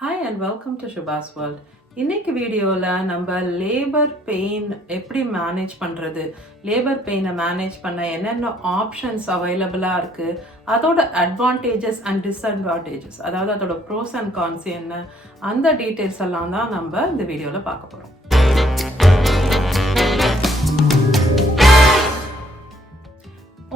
Hi and welcome to Shubasworld. இன்னைக்கு வீடியோவில் நம்ம லேபர் பெயின் எப்படி மேனேஜ் பண்ணுறது, லேபர் பெயினை மேனேஜ் பண்ண என்னென்ன ஆப்ஷன்ஸ் அவைலபிளாக இருக்குது, அதோட அட்வான்டேஜஸ் அண்ட் டிஸ்அட்வான்டேஜஸ், அதாவது அதோட ப்ரோஸ் அண்ட் கான்ஸ் என்ன, அந்த டீட்டெயில்ஸ் எல்லாம் தான் நம்ம இந்த வீடியோவில் பார்க்க போகிறோம்.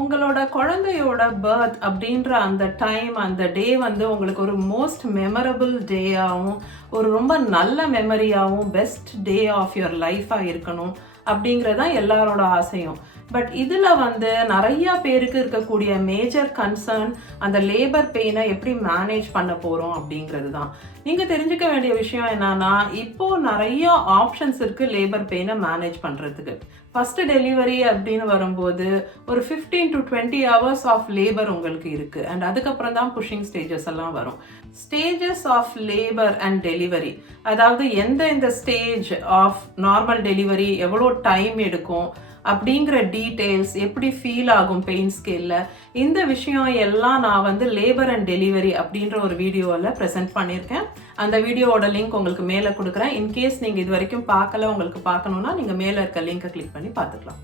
உங்களோட குழந்தையோட பர்த் அப்படின்ற அந்த டைம், அந்த டே வந்து உங்களுக்கு ஒரு மோஸ்ட் மெமரபிள் டேயாகவும் ஒரு ரொம்ப நல்ல மெமரியாகவும் பெஸ்ட் டே ஆஃப் யுவர் லைஃபாக இருக்கணும் அப்படிங்கிறதான் எல்லாரோட ஆசையும். பட் இதில் வந்து நிறையா பேருக்கு இருக்கக்கூடிய மேஜர் கன்சர்ன் அந்த லேபர் பெயினை எப்படி மேனேஜ் பண்ண போகிறோம் அப்படிங்கிறது தான். நீங்கள் தெரிஞ்சுக்க வேண்டிய விஷயம் என்னன்னா, இப்போது நிறையா ஆப்ஷன்ஸ் இருக்குது லேபர் பெயினை மேனேஜ் பண்ணுறதுக்கு. ஃபஸ்ட்டு டெலிவரி அப்படின்னு வரும்போது ஒரு 15 to 20 hours ஆஃப் லேபர் உங்களுக்கு இருக்குது. அண்ட் அதுக்கப்புறம் தான் புஷிங் ஸ்டேஜஸ் எல்லாம் வரும். Stages of labour and delivery, அதாவது எந்த ஸ்டேஜ் ஆஃப் நார்மல் டெலிவரி எவ்வளோ டைம் எடுக்கும் அப்படிங்கிற டீட்டெயில்ஸ், எப்படி ஃபீல் ஆகும் பெயின் ஸ்கேலில், இந்த விஷயம் எல்லாம் நான் வந்து லேபர் அண்ட் டெலிவரி அப்படின்ற ஒரு வீடியோவில் ப்ரெசென்ட் பண்ணியிருக்கேன். அந்த வீடியோவோட லிங்க் உங்களுக்கு மேலே கொடுக்குறேன். இன்கேஸ் நீங்கள் இது வரைக்கும் பார்க்கல, உங்களுக்கு பார்க்கணுன்னா நீங்கள் மேலே இருக்க லிங்கை கிளிக் பண்ணி பார்த்துக்கலாம்.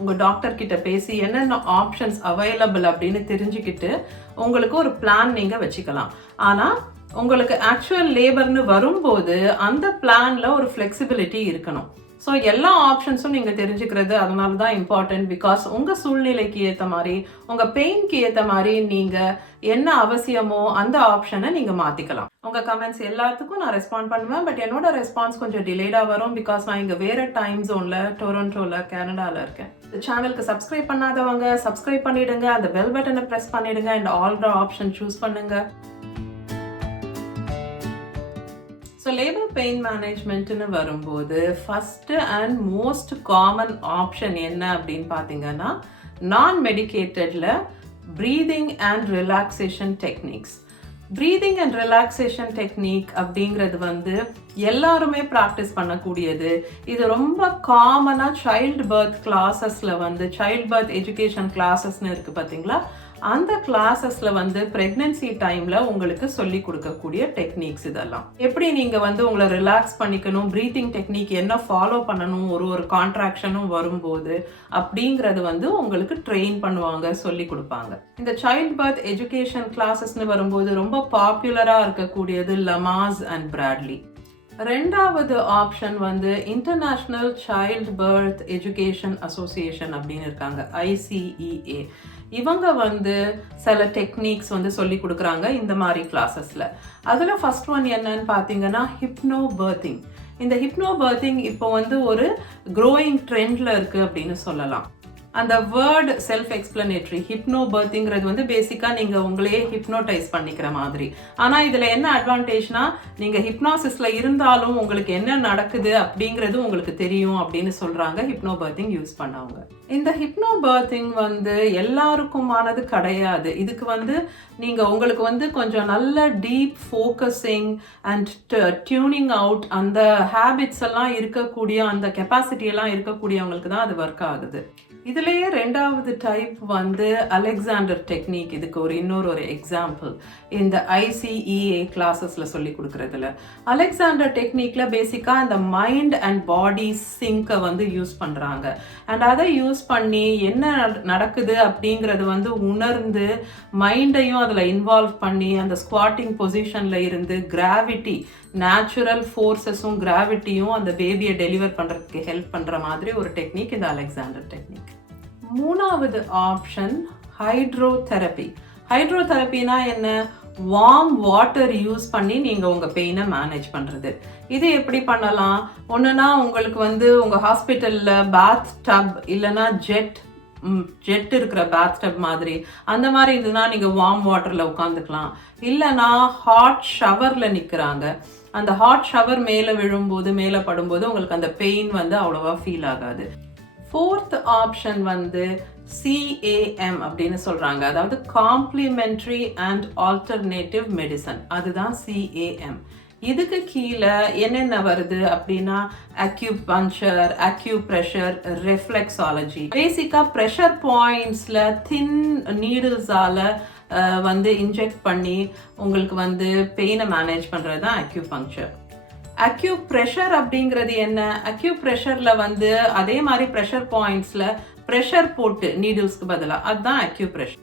உங்கள் டாக்டர் கிட்ட பேசி என்னென்ன ஆப்ஷன்ஸ் அவைலபிள் அப்படின்னு தெரிஞ்சுக்கிட்டு உங்களுக்கு ஒரு பிளான் நீங்கள் வச்சுக்கலாம். ஆனால் உங்களுக்கு ஆக்சுவல் லேபர்னு வரும்போது அந்த பிளான்ல ஒரு ஃப்ளெக்சிபிலிட்டி இருக்கணும். ஸோ எல்லா ஆப்ஷன்ஸும் நீங்கள் தெரிஞ்சுக்கிறது அதனால தான் இம்பார்ட்டன்ட். பிகாஸ் உங்கள் சூழ்நிலைக்கு ஏற்ற மாதிரி, உங்கள் பெயின்க்கு ஏற்ற மாதிரி நீங்கள் என்ன அவசியமோ அந்த ஆப்ஷனை நீங்கள் மாற்றிக்கலாம். உங்கள் கமெண்ட்ஸ் எல்லாத்துக்கும் நான் ரெஸ்பாண்ட் பண்ணுவேன். பட் என்னோட ரெஸ்பான்ஸ் கொஞ்சம் டிலேடாக வரும். பிகாஸ் நான் இங்கே வேறு டைம் ஜோனில், டொரண்டோவில், கனடாவில் இருக்கேன். சேனலுக்கு சப்ஸ்கிரைப் பண்ணாதவங்க சப்ஸ்கிரைப் பண்ணிவிடுங்க, அந்த பெல் பட்டனை ப்ரெஸ் பண்ணிவிடுங்க, and all the option choose பண்ணுங்கள். ஸோ லேபர் பெயின் மேனேஜ்மெண்ட்னு வரும்போது first and most common option என்ன அப்படின்னு பார்த்தீங்கன்னா, நான் மெடிக்கேட்டடில் breathing and relaxation techniques. Breathing and relaxation technique அப்படிங்கிறது வந்து எல்லாருமே ப்ராக்டிஸ் பண்ணக்கூடியது. இது ரொம்ப காமனாக சைல்டு பர்த் கிளாஸஸில் வந்து சைல்டு பர்த் எஜுகேஷன் கிளாஸஸ்ன்னு இருக்குது பார்த்தீங்களா, அந்த கிளாஸஸ்ல வந்து பிரெக்னன்சி டைம்ல உங்களுக்கு சொல்லி கொடுக்கக்கூடிய டெக்னிக்ஸ் இதெல்லாம். எப்படி நீங்க வந்து உங்களை ரிலாக்ஸ் பண்ணிக்கணும், பிரீத்திங் டெக்னிக் என்ன ஃபாலோ பண்ணணும் ஒரு கான்ட்ராக்ஷனும் வரும்போது அப்படிங்கிறது வந்து உங்களுக்கு ட்ரெயின் பண்ணுவாங்க, சொல்லி கொடுப்பாங்க. இந்த சைல்ட் பர்த் எஜுகேஷன் கிளாஸஸ்ன்னு வரும்போது ரொம்ப பாப்புலரா இருக்கக்கூடியது லமாஸ் அண்ட் பிராட்லி. ரெண்டாவது ஆப்ஷன் வந்து international child birth education association அப்படின்னு இருக்காங்க, ICEA. இவங்க வந்து சில டெக்னிக்ஸ் வந்து சொல்லி கொடுக்குறாங்க இந்த மாதிரி கிளாஸஸில். அதில் ஃபர்ஸ்ட் ஒன் என்னன்னு பார்த்தீங்கன்னா ஹிப்னோபர்த்திங். இந்த ஹிப்னோபர்த்திங் இப்போ வந்து ஒரு க்ரோயிங் ட்ரெண்டில் இருக்குது அப்படின்னு சொல்லலாம். அந்த வேர்டு செல்ஃப் எக்ஸ்பிளனேட்ரி. ஹிப்னோபர்த்திங்கிறது வந்து பேசிக்காக நீங்கள் உங்களையே ஹிப்னோடைஸ் பண்ணிக்கிற மாதிரி. ஆனால் இதில் என்ன அட்வான்டேஜ்னா, நீங்கள் ஹிப்னாசிஸில் இருந்தாலும் உங்களுக்கு என்ன நடக்குது அப்படிங்கிறது உங்களுக்கு தெரியும் அப்படின்னு சொல்கிறாங்க ஹிப்னோபர்த்திங் யூஸ் பண்ணவங்க. இந்த ஹிப்னோபர்த்திங் வந்து எல்லாருக்குமானது கிடையாது. இதுக்கு வந்து நீங்கள் உங்களுக்கு வந்து கொஞ்சம் நல்ல deep focusing and tuning out அந்த ஹேபிட்ஸ் எல்லாம் இருக்கக்கூடிய, அந்த கெப்பாசிட்டி எல்லாம் இருக்கக்கூடியவங்களுக்கு தான் அது ஒர்க் ஆகுது. இதுலேயே ரெண்டாவது டைப் வந்து அலெக்சாண்டர் டெக்னிக். இதுக்கு இன்னொரு எக்ஸாம்பிள் இந்த ICEA கிளாஸஸில் சொல்லி கொடுக்குறதுல. அலெக்சாண்டர் டெக்னிக்கில் பேசிக்காக இந்த மைண்ட் அண்ட் பாடி சிங்கை வந்து யூஸ் பண்ணுறாங்க. அண்ட் அதை யூஸ் பண்ணி என்ன நடக்குது அப்படிங்கிறது வந்து உணர்ந்து மைண்டையும் அதில் இன்வால்வ் பண்ணி அந்த ஸ்குவாட்டிங் பொசிஷனில் இருந்து கிராவிட்டி, நேச்சுரல் ஃபோர்ஸஸும் கிராவிட்டியும் அந்த பேபியை டெலிவர் பண்ணுறதுக்கு ஹெல்ப் பண்ணுற மாதிரி ஒரு டெக்னிக் இந்த அலெக்சாண்டர் டெக்னிக். மூணாவது ஆப்ஷன் ஹைட்ரோதெரப்பி. ஹைட்ரோதெரப்பினா என்ன? வார்ம் வாட்டர் யூஸ் பண்ணி நீங்கள் உங்கள் பெயினை மேனேஜ் பண்ணுறது. இது எப்படி பண்ணலாம்? ஒன்றுனா உங்களுக்கு வந்து உங்கள் ஹாஸ்பிட்டலில் பாத் டப் இல்லைன்னா ஜெட் இருக்கிற பாத் டப் மாதிரி அந்த மாதிரி இருந்ததுன்னா நீங்கள் வார்ம் வாட்டரில் உட்காந்துக்கலாம். இல்லைனா ஹாட் ஷவரில் நிற்கிறாங்க, அந்த ஹாட் ஷவர் மேலே விழும்போது, மேலே படும்போது உங்களுக்கு அந்த பெயின் வந்து அவ்வளோவா ஃபீல் ஆகாது. ஃபோர்த் ஆப்ஷன் வந்து CAM அப்படின்னு சொல்கிறாங்க, அதாவது காம்ப்ளிமெண்ட்ரி அண்ட் ஆல்டர்னேட்டிவ் மெடிசன். அதுதான் CAM. இதுக்கு கீழே என்னென்ன வருது அப்படின்னா அக்யூபஞ்சர், அக்யூப்ரெஷர், ரெஃப்ளெக்ஸாலஜி. பேசிக்காக ப்ரெஷர் பாயிண்ட்ஸில் தின் நீடில்ஸால் வந்து இன்ஜெக்ட் பண்ணி உங்களுக்கு வந்து பெயினை மேனேஜ் பண்ணுறது தான் அக்யூபங்க்சர். அக்யூப்ரெஷர் அப்படிங்கிறது என்ன? அக்யூப்ரெஷரில் வந்து அதே மாதிரி ப்ரெஷர் பாயிண்ட்ஸில் ப்ரெஷர் போட்டு நீடில்ஸ்க்கு பதிலாக, அதுதான் அக்யூப்ரெஷர்.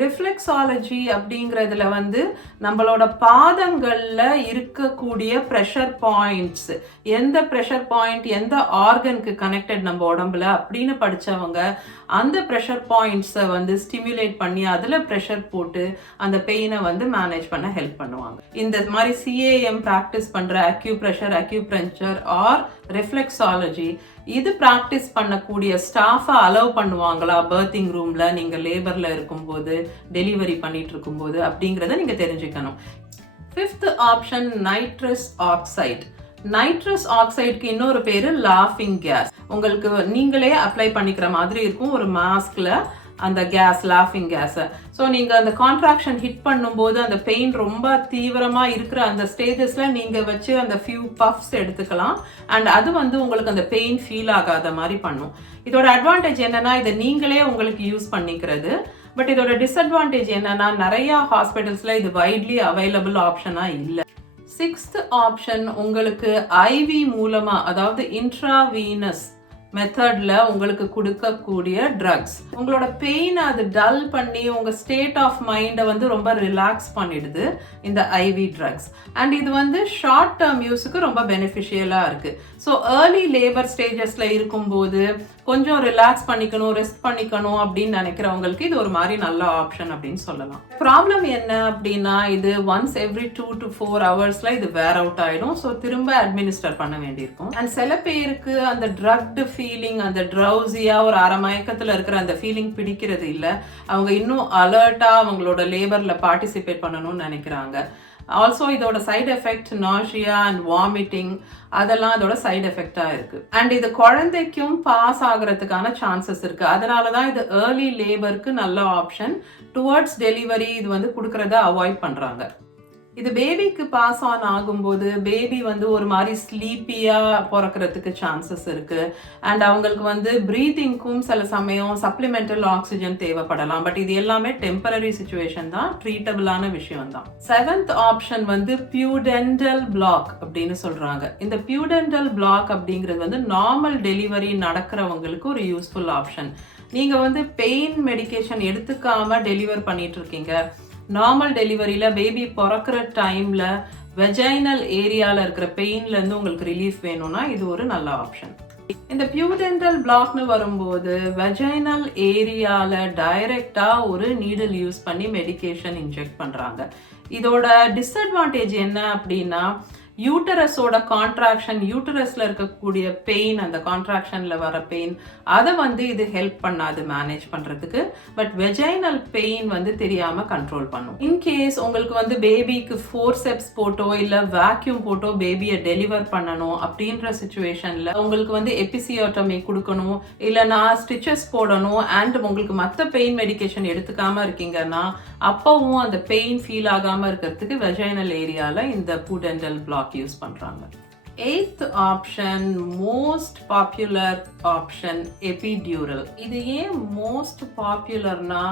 ரிஃப்ளெக்ஸாலஜி அப்படிங்கிறதுல வந்து நம்மளோட பாதங்களில் இருக்கக்கூடிய ப்ரெஷர் பாயிண்ட்ஸ், எந்த ப்ரெஷர் பாயிண்ட் எந்த ஆர்கனுக்கு கனெக்டட் நம்ம உடம்புல அப்படின்னு படித்தவங்க அந்த ப்ரெஷர் பாயிண்ட்ஸை வந்து ஸ்டிமுலேட் பண்ணி அதில் ப்ரெஷர் போட்டு அந்த பெயினை வந்து மேனேஜ் பண்ண ஹெல்ப் பண்ணுவாங்க. இந்த மாதிரி CAM ப்ராக்டிஸ் பண்ணுற அக்யூப்ரெஷர், அக்யூபங்க்சர் ஆர் ரிஃப்ளெக்ஸாலஜி இது ப்ராக்டிஸ் பண்ணக்கூடிய ஸ்டாஃபை அலோவ் பண்ணுவாங்களா பர்த்திங் ரூமில் நீங்கள் லேபரில் இருக்கும்போது, டெலிவரி பண்ணிட்டு இருக்கும்போது அப்படிங்கிறத நீங்கள் தெரிஞ்சுக்கணும். 5th option nitrous oxide. Nitrous ஆக்சைடுக்கு இன்னொரு பேரு லாஃபிங் கேஸ். உங்களுக்கு நீங்களே அப்ளை பண்ணிக்கிற மாதிரி இருக்கும் ஒரு மாஸ்க்ல அந்த கேஸ், லாஃபிங் கேஸை. ஸோ நீங்கள் அந்த கான்ட்ராக்ஷன் ஹிட் பண்ணும்போது அந்த பெயின் ரொம்ப தீவிரமாக இருக்கிற அந்த ஸ்டேஜஸில் நீங்கள் வச்சு அந்த ஃபியூ பஃப்ஸ் எடுத்துக்கலாம். அண்ட் அது வந்து உங்களுக்கு அந்த பெயின் ஃபீல் ஆகாத மாதிரி பண்ணும். இதோட அட்வான்டேஜ் என்னன்னா இதை நீங்களே உங்களுக்கு யூஸ் பண்ணிக்கிறது. பட் இதோட டிஸ்அட்வான்டேஜ் என்னன்னா நிறைய ஹாஸ்பிட்டல்ஸில் இது வைட்லி அவைலபிள் ஆப்ஷனாக இல்லை. 6th ஆப்ஷன் உங்களுக்கு IV மூலமா, அதாவது இன்ட்ராவீனஸ் மெத்தட்ல உங்களுக்கு கொடுக்கக்கூடிய ட்ரக்ஸ். உங்களோட பெயின் அது டல் பண்ணி உங்க ஸ்டேட் ஆஃப் மைண்டை வந்து ரொம்ப ரிலாக்ஸ் பண்ணிடுது இந்த IV ட்ரக்ஸ். அண்ட் இது வந்து ஷார்ட் டேர்ம் யூஸுக்கு ரொம்ப பெனிஃபிஷியலாக இருக்கு. ஸோ ஏர்லி லேபர் ஸ்டேஜஸ்ல இருக்கும்போது கொஞ்சம் ரிலாக்ஸ் பண்ணிக்கணும், ரெஸ்ட் பண்ணிக்கணும் அப்படின்னு நினைக்கிறவங்களுக்கு இது ஒரு மாதிரி நல்ல ஆப்ஷன் அப்படின்னு சொல்லலாம். ப்ராப்ளம் என்ன அப்படின்னா இது ஒன்ஸ் எவ்ரி 2 to 4 ஹவர்ஸ்ல இது வேர் அவுட் ஆயிடும். ஸோ திரும்ப அட்மினிஸ்டர் பண்ண வேண்டியிருக்கும். அண்ட் சில பேருக்கு அந்த ட்ரக்டு ஃபீலிங், அந்த ட்ரௌசியா ஒரு அரை மயக்கத்தில் இருக்கிற அந்த ஃபீலிங் பிடிக்கிறது இல்லை. அவங்க இன்னும் அலர்ட்டா அவங்களோட லேபர்ல பார்ட்டிசிபேட் பண்ணணும்னு நினைக்கிறாங்க. ஆல்சோ இதோட side effect Nashiya and vomiting, அதெல்லாம் இதோட சைடு எஃபெக்டா இருக்கு. அண்ட் இது குழந்தைக்கும் பாஸ் ஆகுறதுக்கான சான்சஸ் இருக்கு. அதனாலதான் இது ஏர்லி லேபருக்கு நல்ல ஆப்ஷன். டுவர்ட்ஸ் டெலிவரி இது வந்து கொடுக்கறத அவாய்ட் பண்றாங்க. இது பேபிக்கு பாஸ் ஆன் ஆகும்போது பேபி வந்து ஒரு மாதிரி ஸ்லீப்பியா பிறக்கிறதுக்கு சான்சஸ் இருக்கு. அண்ட் அவங்களுக்கு வந்து பிரீத்திங்க்கும் சில சமயம் சப்ளிமெண்டல் ஆக்சிஜன் தேவைப்படலாம். பட் இது எல்லாமே டெம்பரரி சிச்சுவேஷன் தான், ட்ரீட்டபிளான விஷயம் தான். 7th ஆப்ஷன் வந்து பியூடெண்டல் பிளாக் அப்படின்னு சொல்றாங்க. இந்த பியூடெண்டல் பிளாக் அப்படிங்கிறது வந்து நார்மல் டெலிவரி நடக்கிறவங்களுக்கு ஒரு யூஸ்ஃபுல் ஆப்ஷன். நீங்க வந்து பெயின் மெடிகேஷன் எடுத்துக்காம டெலிவர் பண்ணிட்டு இருக்கீங்க, நார்மல் டெலிவரியில பேபி பிறக்கிற டைம்ல வெஜைனல் ஏரியால இருக்கிற பெயின்ல இருந்து உங்களுக்கு ரிலீஃப் வேணும்னா இது ஒரு நல்ல ஆப்ஷன். இந்த பியூடெண்டல் பிளாக்னு வரும்போது வெஜைனல் ஏரியால டைரக்டா ஒரு நீடில் யூஸ் பண்ணி மெடிகேஷன் இன்ஜெக்ட் பண்றாங்க. இதோட டிஸ்அட்வான்டேஜ் என்ன அப்படின்னா யூட்டரஸோட கான்ட்ராக்ஷன், யூட்டரஸ்ல இருக்கக்கூடிய பெயின், அந்த கான்ட்ராக்ஷன்ல வர பெயின், அதை வந்து இது ஹெல்ப் பண்ணாது மேனேஜ் பண்றதுக்கு. பட் வெஜைனல் பெயின் வந்து தெரியாம கண்ட்ரோல் பண்ணும். இன்கேஸ் உங்களுக்கு வந்து பேபிக்கு ஃபோர்செப்ஸ் போட்டோ இல்ல வேக்யூம் போட்டோ பேபியை டெலிவர் பண்ணணும் அப்படின்ற சிச்சுவேஷன்ல உங்களுக்கு வந்து எபிசியோட்டமி கொடுக்கணும், இல்லைனா ஸ்டிச்சஸ் போடணும், அண்ட் உங்களுக்கு மற்ற பெயின் மெடிகேஷன் எடுத்துக்காம இருக்கீங்கன்னா அப்பவும் அந்த பெயின் ஃபீல் ஆகாம இருக்கிறதுக்கு வெஜைனல் ஏரியால இந்த புடெண்டல் பிளாக் யூஸ் பண்றாங்க. 8th option most popular option epidural. இது ஏன் மோஸ்ட் பாப்புலர்னா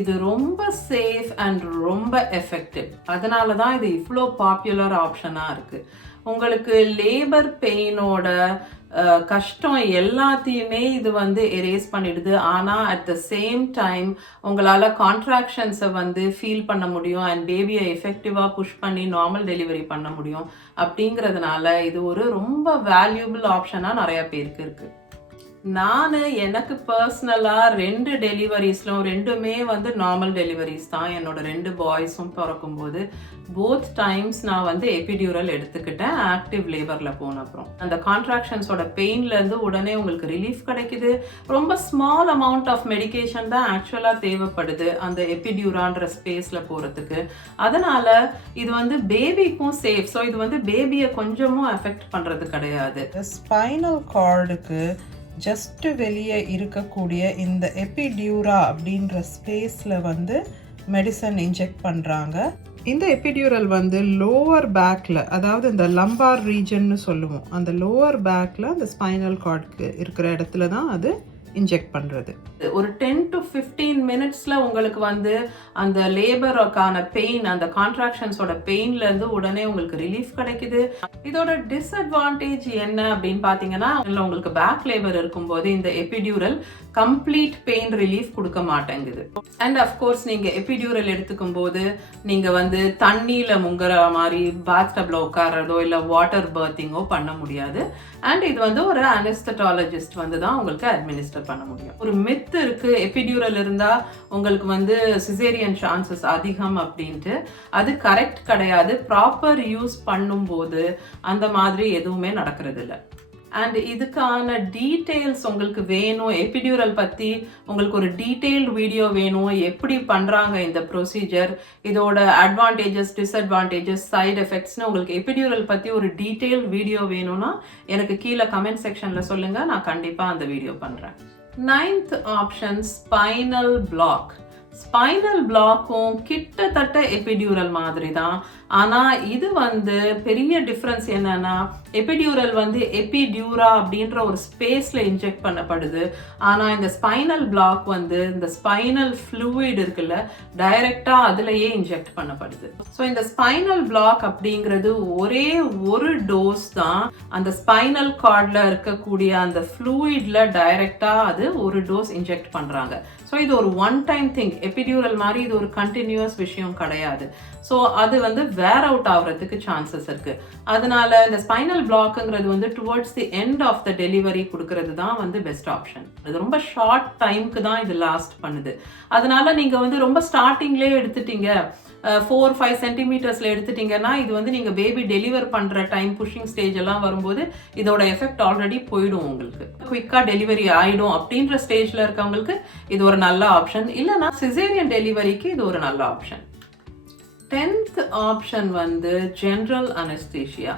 இது ரொம்ப சேஃப் அண்ட் ரொம்ப எஃபெக்டிவ். அதனால தான் இது இவ்வளோ பாப்புலர் ஆப்ஷனா இருக்கு. உங்களுக்கு லேபர் பெயினோட கஷ்டம் எல்லாத்தையுமே இது வந்து எரேஸ் பண்ணிடுது. ஆனால் அட் த சேம் டைம் உங்களால் கான்ட்ராக்ஷன்ஸை வந்து ஃபீல் பண்ண முடியும் அண்ட் பேபியை எஃபெக்டிவாக புஷ் பண்ணி நார்மல் டெலிவரி பண்ண முடியும். அப்படிங்கிறதுனால இது ஒரு ரொம்ப வேல்யூபிள் ஆப்ஷனாக நிறைய பேருக்கு இருக்குது. நான் எனக்கு பர்சனலாக 2 டெலிவரிஸ்லும் 2மே வந்து நார்மல் டெலிவரிஸ் தான். என்னோட 2 பாய்ஸும் பிறக்கும்போது போத் டைம்ஸ் நான் வந்து எபிடியூரல் எடுத்துக்கிட்டேன் ஆக்டிவ் லேபரில் போன அப்புறம். அந்த கான்ட்ராக்ஷன்ஸோட பெயின்லேருந்து உடனே உங்களுக்கு ரிலீஃப் கிடைக்குது. ரொம்ப ஸ்மால் அமௌண்ட் ஆஃப் மெடிகேஷன் தான் ஆக்சுவலாக தேவைப்படுது அந்த எபிடியூரான்ற ஸ்பேஸில் போகிறதுக்கு. அதனால் இது வந்து பேபிக்கும் சேஃப். ஸோ இது வந்து பேபியை கொஞ்சமும் அஃபெக்ட் பண்ணுறது கிடையாது. ஸ்பைனல் கார்டுக்கு ஜஸ்ட் வெளியே இருக்கக்கூடிய இந்த எபிடியூரா அப்படின்ற ஸ்பேஸில் வந்து மெடிசன் இன்ஜெக்ட் பண்ணுறாங்க. இந்த எபிடியூரல் வந்து லோவர் பேக்கில், அதாவது இந்த லம்பார் ரீஜன்னு சொல்லுவோம், அந்த லோவர் பேக்கில் அந்த ஸ்பைனல் கார்டுக்கு இருக்கிற இடத்துல தான் அது இன்ஜெக்ட் பண்ணுறது. ஒரு 10 to 15 மினிட்ஸில் உங்களுக்கு வந்து அந்த லேபருக்கான பெயின், அந்த கான்ட்ராக்ஷன்ஸோட பெயின்லேருந்து உடனே உங்களுக்கு ரிலீஃப் கிடைக்குது. இதோட டிஸ்அட்வான்டேஜ் என்ன அப்படின்னு பார்த்தீங்கன்னா, உங்களுக்கு பேக் லேபர் இருக்கும்போது இந்த எபிடியூரல் கம்ப்ளீட் பெயின் ரிலீஃப் கொடுக்க மாட்டேங்குது. அண்ட் அஃப்கோர்ஸ் நீங்கள் எபிடியூரல் எடுத்துக்கும் போது நீங்கள் வந்து தண்ணியில் முங்குற மாதிரி பாத்டப்ல உட்காரதோ இல்லை வாட்டர் பர்த்திங்கோ பண்ண முடியாது. அண்ட் இது வந்து ஒரு அனெஸ்தட்டாலஜிஸ்ட் வந்து தான் உங்களுக்கு அட்மினிஸ்டர் பண்ண முடியும். ஒரு மித் இருக்கு, எபிடியூரல் இருந்தா உங்களுக்கு வந்து சிசேரியன் சான்சஸ் அதிகம் அப்படின்ட்டு. அது கரெக்ட் கிடையாது. ப்ராப்பர் யூஸ் பண்ணும்போது அந்த மாதிரி எதுவுமே நடக்கிறது இல்லை. அண்ட் இதுக்கான டீட்டெயில்ஸ் உங்களுக்கு வேணும், எபிடியூரல் பற்றி உங்களுக்கு ஒரு டீட்டெயில்டு வீடியோ வேணும், எப்படி பண்ணுறாங்க இந்த ப்ரொசீஜர், இதோட அட்வான்டேஜஸ், டிஸ்அட்வான்டேஜஸ், சைடு எஃபெக்ட்ஸ்னு உங்களுக்கு எபிடியூரல் பற்றி ஒரு டீட்டெயில்டு வீடியோ வேணும்னா எனக்கு கீழே கமெண்ட் செக்ஷனில் சொல்லுங்கள், நான் கண்டிப்பாக அந்த வீடியோ பண்ணுறேன். 9th option spinal block. Spinal பிளாக்கும் கிட்டத்தட்ட எபிடியூரல் மாதிரி தான். ஆனால் இது வந்து பெரிய டிஃப்ரென்ஸ் என்னன்னா, எபிடியூரல் வந்து எபிடியூரா அப்படின்ற ஒரு ஸ்பேஸில் இன்ஜெக்ட் பண்ணப்படுது. ஆனால் இந்த ஸ்பைனல் பிளாக் வந்து இந்த ஸ்பைனல் ஃப்ளூயிட் இருக்குல்ல, டைரக்டாக அதுலேயே இன்ஜெக்ட் பண்ணப்படுது. ஸோ இந்த ஸ்பைனல் பிளாக் அப்படிங்கிறது ஒரே ஒரு டோஸ் தான். அந்த ஸ்பைனல் கார்டில் இருக்கக்கூடிய அந்த ஃப்ளூயிட்ல டைரக்டாக அது ஒரு டோஸ் இன்ஜெக்ட் பண்ணுறாங்க. ஸோ இது ஒரு ஒன் டைம் திங். எபிடியூரல் மாதிரி இது ஒரு கண்டினியூஸ் விஷயம் கிடையாது. ஸோ அது வந்து வேர் அவுட் ஆகிறதுக்கு சான்சஸ் இருக்கு. அதனால இந்த ஸ்பைனல் பிளாக்ங்கிறது வந்து towards the end of the delivery கொடுக்கறது தான் வந்து பெஸ்ட் ஆப்ஷன். இது ரொம்ப ஷார்ட் டைமுக்கு தான் இது லாஸ்ட் பண்ணுது. அதனால நீங்க வந்து ரொம்ப ஸ்டார்டிங்லேயே எடுத்துட்டீங்க, 4-5 சென்டிமீட்டர்ஸ்ல எடுத்துட்டீங்கன்னா இது வந்து நீங்க பேபி டெலிவர் பண்ற டைம், புஷிங் ஸ்டேஜ் எல்லாம் வரும்போது இதோட எஃபெக்ட் ஆல்ரெடி போயிடும். உங்களுக்கு குயிக்கா டெலிவரி ஆயிடும் அப்படின்ற ஸ்டேஜ்ல இருக்கவங்களுக்கு இது ஒரு நல்ல ஆப்ஷன். இல்லைன்னா சிசேரியன் டெலிவரிக்கு இது ஒரு நல்ல ஆப்ஷன். 10th ஆப்ஷன் வந்து ஜெனரல் அனெஸ்தீசியா.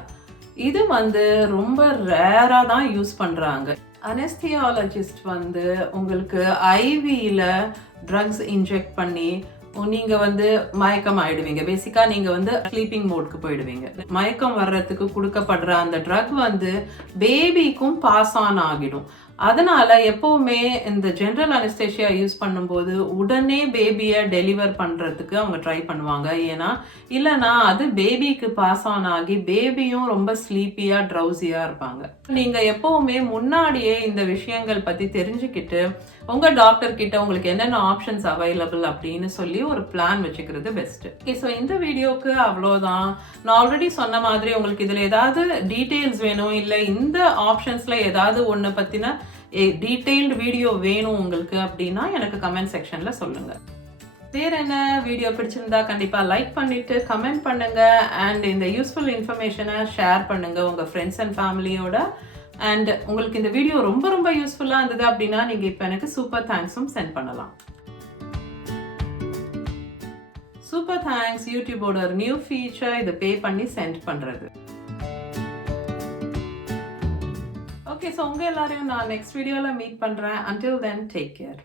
இது வந்து ரொம்ப ரேரா தான் யூஸ் பண்றாங்க. அனெஸ்தியாலஜிஸ்ட் வந்து உங்களுக்கு ஐவியில ட்ரக்ஸ் இன்ஜெக்ட் பண்ணி நீங்க வந்து மயக்கம் ஆயிடுவீங்க. பேசிக்கா நீங்க வந்து ஸ்லீப்பிங் மோட்க்கு போயிடுவீங்க. மயக்கம் வர்றதுக்கு கொடுக்கப்படுற அந்த ட்ரக் வந்து பேபிக்கும் பாஸ் ஆன் ஆகிடும். அதனால எப்பவுமே இந்த ஜெனரல் அனெஸ்தேசியா யூஸ் பண்ணும்போது உடனே பேபியை டெலிவர் பண்றதுக்கு அவங்க ட்ரை பண்ணுவாங்க. ஏன்னா இல்லைன்னா அது பேபிக்கு பாஸ் ஆன் ஆகி பேபியும் ரொம்ப ஸ்லீப்பியா ட்ரௌசியா இருப்பாங்க. நீங்க எப்பவுமே முன்னாடியே இந்த விஷயங்கள் பத்தி தெரிஞ்சுக்கிட்டு உங்க டாக்டர் கிட்ட உங்களுக்கு என்னென்ன ஆப்ஷன்ஸ் அவைலபிள் அப்படின்னு சொல்லி ஒரு பிளான் வச்சுக்கிறது பெஸ்ட். ஸோ இந்த வீடியோக்கு அவ்வளோதான். நான் ஆல்ரெடி சொன்ன மாதிரி உங்களுக்கு இதுல ஏதாவது டீட்டெயில்ஸ் வேணும், இல்லை இந்த ஆப்ஷன்ஸ்ல ஏதாவது ஒன்று பத்தின டீட்டெயில்டு வீடியோ வேணும் உங்களுக்கு அப்படின்னா எனக்கு கமெண்ட் செக்ஷன்ல சொல்லுங்க. வேற என்ன வீடியோ பிடிச்சிருந்தா கண்டிப்பா லைக் பண்ணிட்டு கமெண்ட் பண்ணுங்க. அண்ட் இந்த யூஸ்ஃபுல் இன்ஃபர்மேஷனை ஷேர் பண்ணுங்க உங்க ஃப்ரெண்ட்ஸ் அண்ட் ஃபேமிலியோட. அண்ட் உங்களுக்கு இந்த வீடியோ ரொம்ப ரொம்ப யூஸ்ஃபுல்லா இருந்தது அப்படின்னா நீங்க இப்போ எனக்கு சூப்பர் தேங்க்ஸும் சென்ட் பண்ணலாம். சூப்பர் தேங்க்ஸ் யூடியூபோட ஒரு நியூ ஃபீச்சர், இதை பே பண்ணி சென்ட் பண்றது. ஓகே, ஸோ உங்க எல்லாரையும் நான் நெக்ஸ்ட் வீடியோல மீட் பண்றேன். until then take care.